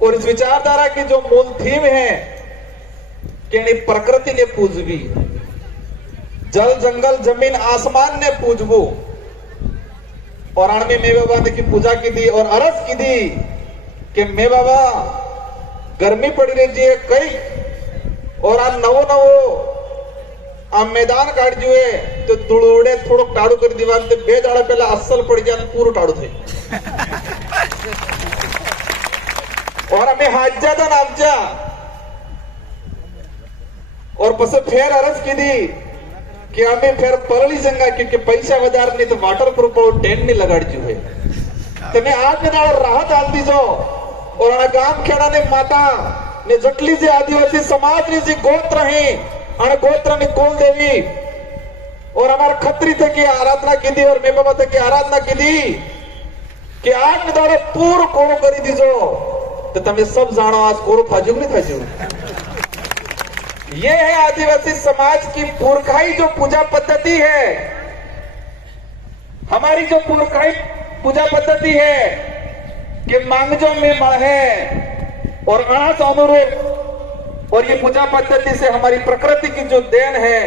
और इस विचारधारा की जो मूल थीम है कि प्रकृति ने पूजवी, जल जंगल जमीन आसमान ने पूजबो। और आने में बाबा ने की पूजा की थी और अरज की थी कि मैं बाबा गर्मी पड़ी रही है कई और आ नवो नवो आ मैदान काट जुए तो धूड़े थोड़ो टाड़ू कर दीवार ते बे दाड़ा पहला असल पड़ गया पूरा टाड़ू थे और हमें हाजा था नामजा और बस फेर अरज की थी कि हमें फिर परली जंगा क्योंकि पैसा बाजार नहीं तो वाटर प्रूफ और टेंट नहीं लगाड़ जू है तो मैं आज में राहत डाल दी जो और गांव खेड़ा ने माता ने जटली से आदिवासी समाज ने जी गोत्र है अण गोत्र ने कुल देवी और हमारे खत्री थे की आराधना की थी और मैं बाबा थे की आराधना की थी कि आज में दाड़े पूर कोड़ो करी दीजो तो तुम्हें सब जानो आज कोड़ो थाजू नहीं थाजू। ये है आदिवासी समाज की पुरखाई जो पूजा पद्धति है, हमारी जो पुरखाई पूजा पद्धति है कि मांगजो में मढ़े और अनाथ अनुरूप, और ये पूजा पद्धति से हमारी प्रकृति की जो देन है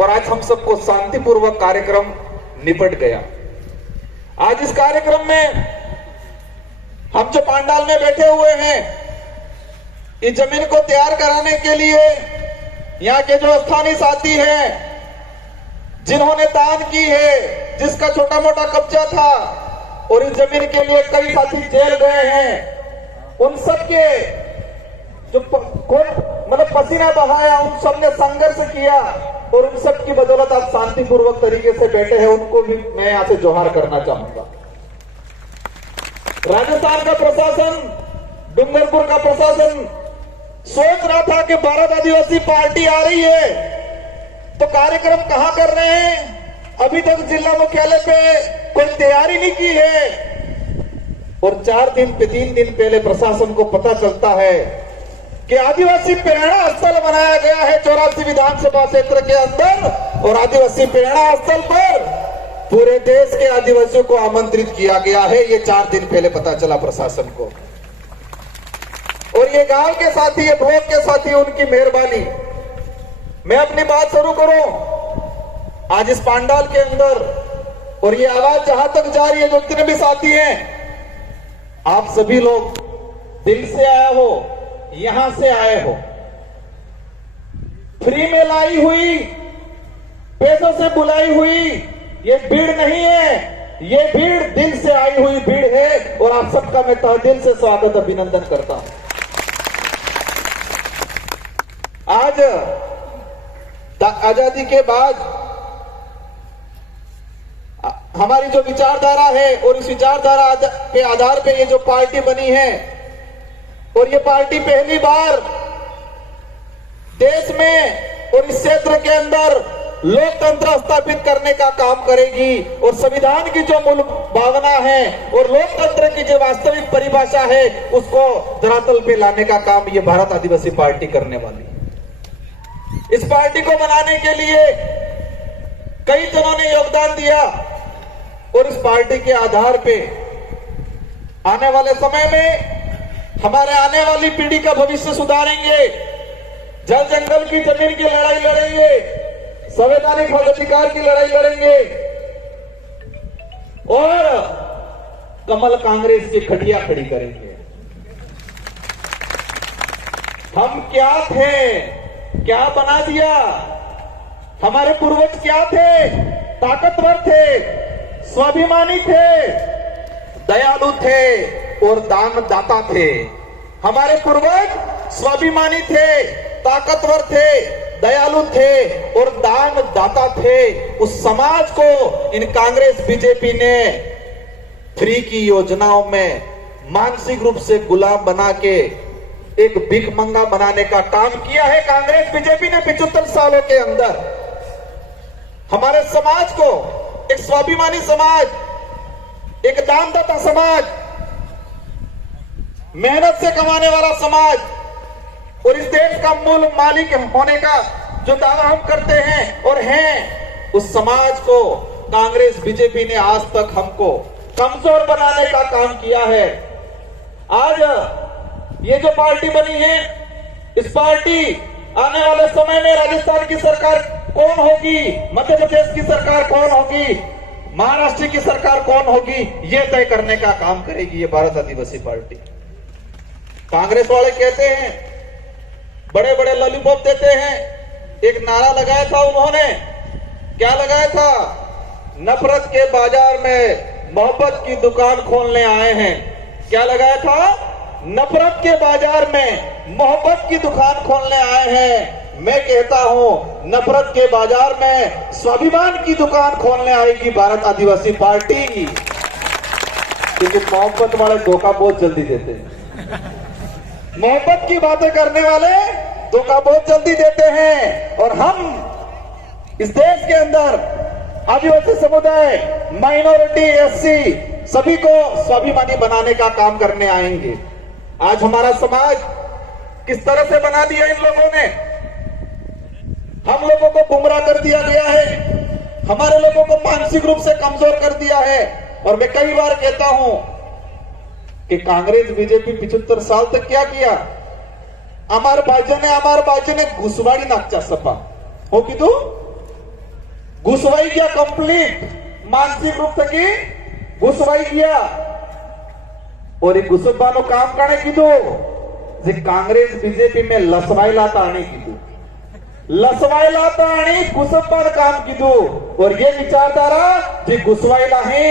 और आज हम सबको शांतिपूर्वक कार्यक्रम निपट गया। आज इस कार्यक्रम में हम जो पंडाल में बैठे हुए हैं इस जमीन को तैयार कराने के लिए यहाँ के जो स्थानीय साथी हैं जिन्होंने दान की है, जिसका छोटा मोटा कब्जा था और इस जमीन के लिए कई साथी जेल गए हैं, उन सब के जो मतलब पसीना बहाया उन सब ने संघर्ष किया और उन सब की बदौलत आप शांतिपूर्वक तरीके से बैठे हैं, उनको भी मैं यहाँ से जोहार करना चाहूंगा। राजस्थान का प्रशासन, डूंगरपुर का प्रशासन सोच रहा था कि भारत आदिवासी पार्टी आ रही है तो कार्यक्रम कहां कर रहे हैं, अभी तक जिला मुख्यालय पे कोई तैयारी नहीं की है। और 3 दिन पहले प्रशासन को पता चलता है कि आदिवासी प्रेरणा स्थल बनाया गया है 84 विधानसभा क्षेत्र के अंदर और आदिवासी प्रेरणा स्थल पर पूरे देश के आदिवासियों को आमंत्रित किया गया है। ये 4 दिन पहले पता चला प्रशासन को और ये गांव के साथी, ये ब्लॉक के साथी, उनकी मेहरबानी। मैं अपनी बात शुरू करूं आज इस पंडाल के अंदर और ये आवाज जहां तक जा रही है, जो जितने भी साथी हैं, आप सभी लोग दिल से आए हो, यहां से आए हो, फ्री में लाई हुई, पैसों से बुलाई हुई ये भीड़ नहीं है, ये भीड़ दिल से आई हुई भीड़ है और आप सबका मैं तहे दिल से स्वागत अभिनंदन करता हूं। आज आजादी के बाद हमारी जो विचारधारा है और इस विचारधारा के आधार पे ये जो पार्टी बनी है और ये पार्टी पहली बार देश में और इस क्षेत्र के अंदर लोकतंत्र स्थापित करने का काम करेगी और संविधान की जो मूल भावना है और लोकतंत्र की जो वास्तविक परिभाषा है उसको धरातल पे लाने का काम ये भारत आदिवासी पार्टी करने वाली है। इस पार्टी को बनाने के लिए कई जनों ने योगदान दिया और इस पार्टी के आधार पे आने वाले समय में हमारे आने वाली पीढ़ी का भविष्य सुधारेंगे, जल जंगल की जमीन की लड़ाई लड़ेंगे, संवैधानिक हक अधिकार की लड़ाई लड़ेंगे और कमल कांग्रेस की खटिया खड़ी करेंगे। हम क्या थे, क्या बना दिया, हमारे पूर्वज क्या थे, ताकतवर थे, स्वाभिमानी थे, दयालु थे और दानदाता थे। हमारे पूर्वज स्वाभिमानी थे, ताकतवर थे, दयालु थे और दानदाता थे। उस समाज को इन कांग्रेस बीजेपी ने फ्री की योजनाओं में मानसिक रूप से गुलाम बना के एक भिखमंगा बनाने का काम किया है। कांग्रेस बीजेपी ने 75 सालों के अंदर हमारे समाज को एक स्वाभिमानी समाज, एक दानदाता समाज, मेहनत से कमाने वाला समाज और इस देश का मूल मालिक होने का जो दावा हम करते हैं और हैं, उस समाज को कांग्रेस बीजेपी ने आज तक हमको कमजोर बनाने का काम किया है। आज ये जो पार्टी बनी है, इस पार्टी आने वाले समय में राजस्थान की सरकार कौन होगी, मध्य प्रदेश की सरकार कौन होगी, महाराष्ट्र की सरकार कौन होगी, ये तय करने का काम करेगी ये भारत आदिवासी पार्टी। कांग्रेस वाले कहते हैं, बड़े बड़े लॉलीपॉप देते हैं। एक नारा लगाया था उन्होंने, क्या लगाया था? नफरत के बाजार में मोहब्बत की दुकान खोलने आए हैं। क्या लगाया था? नफरत के बाजार में मोहब्बत की दुकान खोलने आए हैं। मैं कहता हूं, नफरत के बाजार में स्वाभिमान की दुकान खोलने आएगी भारत आदिवासी पार्टी, क्योंकि मोहब्बत वाले धोखा बहुत जल्दी देते हैं। मोहब्बत की बातें करने वाले धोखा बहुत जल्दी देते हैं। और हम इस देश के अंदर आदिवासी समुदाय, माइनॉरिटी, एससी सभी को स्वाभिमानी बनाने का काम करने आएंगे। आज हमारा समाज किस तरह से बना दिया इन लोगों ने, हम लोगों को गुमराह कर दिया गया है, हमारे लोगों को मानसिक रूप से कमजोर कर दिया है। और मैं कई बार कहता हूं कि कांग्रेस बीजेपी 75 साल तक क्या किया? अमार बाजू ने घुसवाड़ी नाकचा सपा हो कि तू घुसवाई किया, कंप्लीट मानसिक रूप से की घुसवाई किया। और एक घुसबानो काम करने की दो जे कांग्रेस बीजेपी में लसवाई लाता आने की दो, लसवाई लाता आने घुसबान काम की दो। और ये विचारधारा जे घुसवाईला है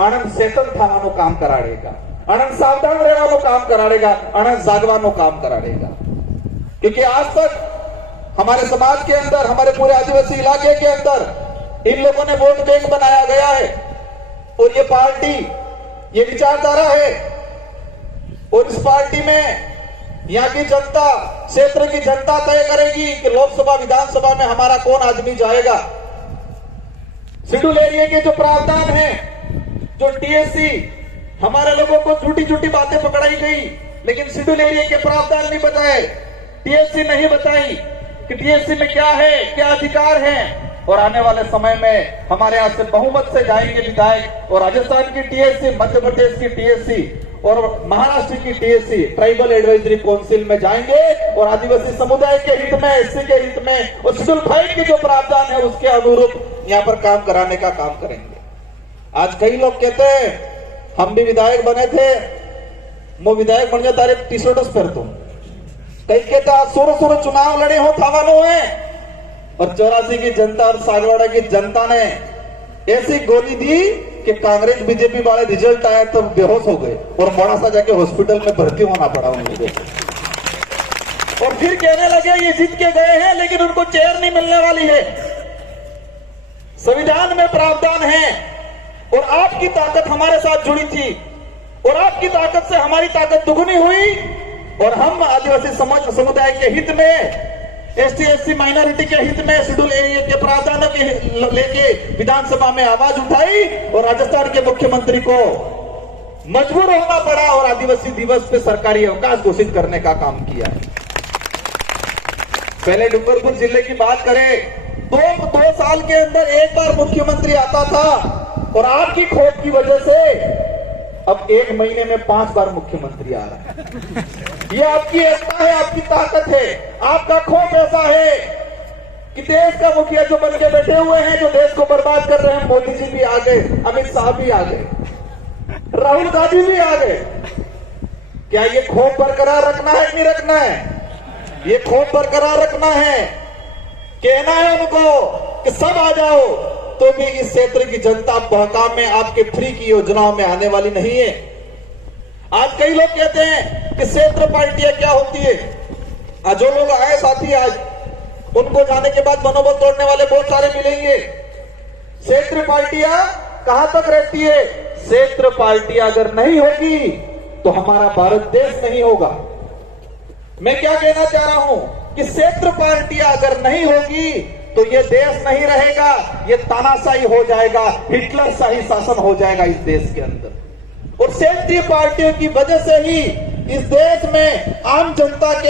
आनंद चेतन थावानो काम कराड़ेगा, आनंद सावधान रहवानो काम कराड़ेगा, आनंद जागवानो काम कराड़ेगा। क्योंकि आज तक हमारे समाज के अंदर, हमारे पूरे आदिवासी इलाके के अंदर इन लोगों ने वोट बैंक बनाया गया है। और ये पार्टी, ये विचारधारा है। और इस पार्टी में यहाँ की जनता, क्षेत्र की जनता तय करेगी कि लोकसभा विधानसभा में हमारा कौन आदमी जाएगा। शेड्यूल एरिया के जो प्रावधान है, जो टीएससी, हमारे लोगों को झूठी झूठी बातें पकड़ाई गई, लेकिन शेड्यूल एरिया के प्रावधान नहीं बताए, टीएससी नहीं बताई कि टीएससी में क्या है, क्या अधिकार है। और आने वाले समय में हमारे यहां से बहुमत से जाएंगे विधायक, और राजस्थान की टीएससी, मध्य प्रदेश की टीएससी और महाराष्ट्र की टीएससी ट्राइबल एडवाइजरी काउंसिल में जाएंगे और आदिवासी समुदाय के हित में, एससी के हित में और शेड्यूल 5 के जो प्रावधान है उसके अनुरूप यहाँ पर काम कराने का काम करेंगे। आज कई लोग कहते हैं हम भी विधायक बने थे, मैं विधायक बन गया तारे टी शर्ट पर, तुम कई कहता सोरो चुनाव लड़े हो थावानो है। और 84 की जनता और सागवाड़ा की जनता ने ऐसी गोली दी कि कांग्रेस बीजेपी वाले रिजल्ट आया तो बेहोश हो गए और मोड़ासा जाके हॉस्पिटल में भर्ती होना पड़ा उनको। और फिर कहने लगे ये जीत के गए हैं लेकिन उनको चेयर नहीं मिलने वाली है। संविधान में प्रावधान है और आपकी ताकत हमारे साथ जुड़ी थी और आपकी ताकत से हमारी ताकत दुगुनी हुई। और हम आदिवासी समुदाय के हित में, एसटी एससी माइनॉरिटी के हित में शेड्यूल एरिया के प्रावधानों के लेके विधानसभा में आवाज उठाई और राजस्थान के मुख्यमंत्री को मजबूर होना पड़ा और आदिवासी दिवस पे सरकारी अवकाश घोषित करने का काम किया। पहले डूंगरपुर जिले की बात करें तो 2 साल के अंदर एक बार मुख्यमंत्री आता था और आपकी खोट की वजह से अब 1 महीने में 5 बार मुख्यमंत्री आ रहा है। ये आपकी एकता है, आपकी ताकत है, आपका खौफ ऐसा है कि देश का मुखिया जो बन के बैठे हुए हैं, जो देश को बर्बाद कर रहे हैं, मोदी जी भी आ गए, अमित शाह भी आ गए, राहुल गांधी भी आ गए। क्या ये खौफ बरकरार रखना है कि नहीं रखना है? ये खौफ बरकरार रखना है, कहना है उनको कि सब आ जाओ, तो भी इस क्षेत्र की जनता बहकाम में आपके फ्री की योजनाओं में आने वाली नहीं है। आज कई लोग कहते हैं कि क्षेत्र पार्टियां क्या होती है। आज जो लोग आए साथी, आज उनको जाने के बाद मनोबल तोड़ने वाले बहुत सारे मिलेंगे। क्षेत्र पार्टियां कहां तक रहती है? क्षेत्र पार्टियां अगर नहीं होगी तो हमारा भारत देश नहीं होगा। मैं क्या कहना चाह रहा हूं कि क्षेत्र पार्टियां अगर नहीं होगी तो ये देश नहीं रहेगा, ये तानाशाही हो जाएगा, हिटलर शाही शासन हो जाएगा इस देश के अंदर। और क्षेत्रीय पार्टियों की वजह से ही इस देश में आम जनता के